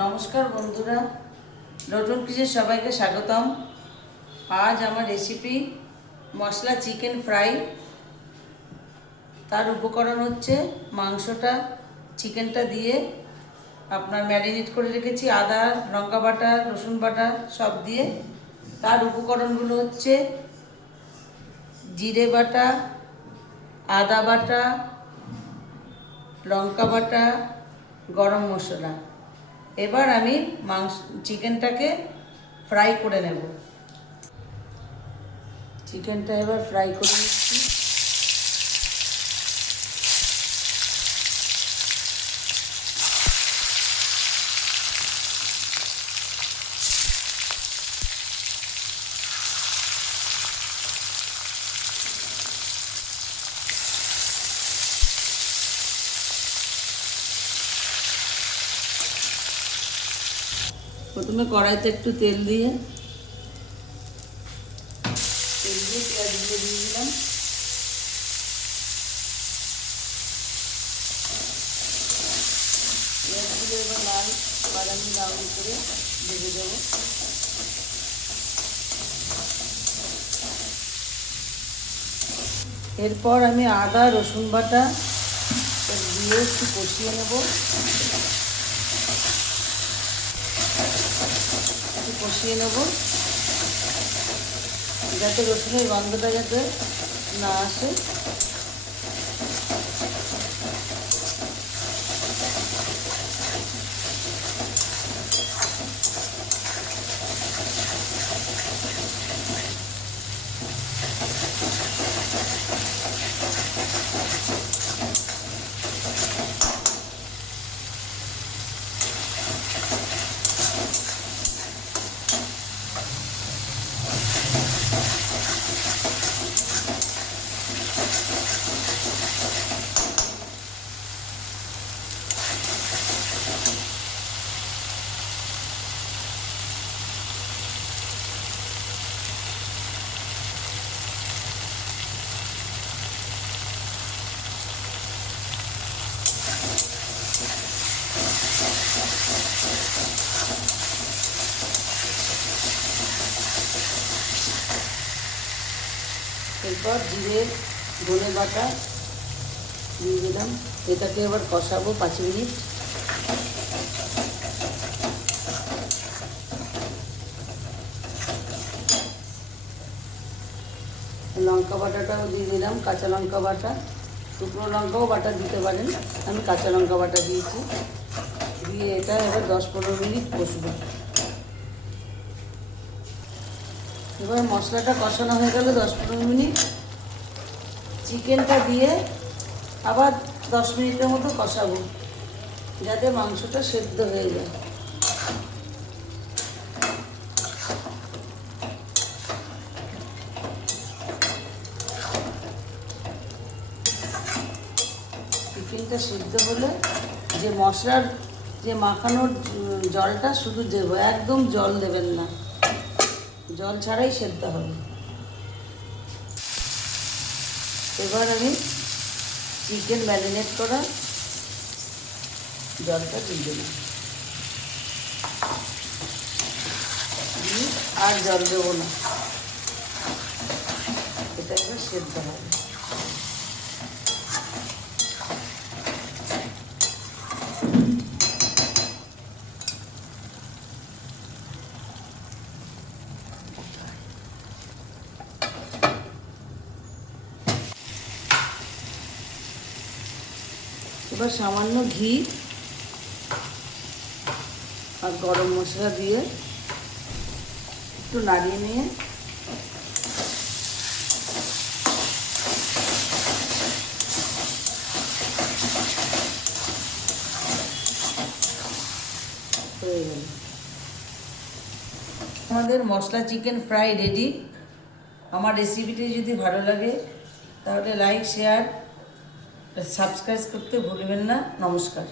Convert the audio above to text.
নমস্কার বন্ধুরা, নতুন কিছু সবাইকে স্বাগতম। আজ আমার রেসিপি মশলা চিকেন ফ্রাই। তার উপকরণ হচ্ছে মাংসটা, চিকেনটা দিয়ে আপনার ম্যারিনেট করে রেখেছি আদা, লঙ্কা বাটা, রসুন বাটা সব দিয়ে। তার উপকরণগুলো হচ্ছে জিরে বাটা, আদা বাটা, লঙ্কা বাটা, গরম মশলা। এবার আমি চিকেনটাকে ফ্রাই করে নেব। চিকেনটা এবার ফ্রাই করে নিচ্ছি। প্রথমে কড়াইতে একটু তেল দিয়ে পেঁয়াজগুলো দিয়ে দিলাম। পেঁয়াজগুলো এবার লাল বাদামি ব্রাউন করে ভেজে দেবো। এরপর আমি আদা রসুন বাটা দিয়ে একটু কষিয়ে নেব। যাতে রসুনের গন্ধটা যাতে না আসে। এরপর জিরে ধনে বাটা দিয়ে দিলাম। এটাকে এবার কষাবো 5 মিনিট। লঙ্কা বাটাটাও দিয়ে দিলাম, কাঁচা লঙ্কা বাটা। শুকনো লঙ্কাও বাটা দিতে পারেন, আমি কাঁচা লঙ্কা বাটা দিয়েছি। দিয়ে এটা এবার 10-15 মিনিট কষবো। এবার মশলাটা কষানো হয়ে গেলে 10-15 মিনিট, চিকেনটা দিয়ে আবার 10 মিনিটের মতো কষাবো যাতে মাংসটা সেদ্ধ হয়ে যায়। চিকেনটা সেদ্ধ হলে যে মশলার যে মাখানোর জলটা শুধু দেবো, একদম জল দেবেন না, জল ছাড়াই সেদ্ধ হবে। এবার আমি চিকেন ম্যারিনেট করা জলটা দিয়ে দেবো। আর জল দেবো না, এটা এবার সেদ্ধ হবে। এবার সামান্য ঘি আর গরম মশলা দিয়ে একটু নাড়িয়ে নিয়ে হয়ে গেল। আমাদের মশলা চিকেন ফ্রাই রেডি। আমার রেসিপিটি যদি ভালো লাগে তাহলে লাইক, শেয়ার, সাবস্ক্রাইব করতে ভুলবেন না। নমস্কার।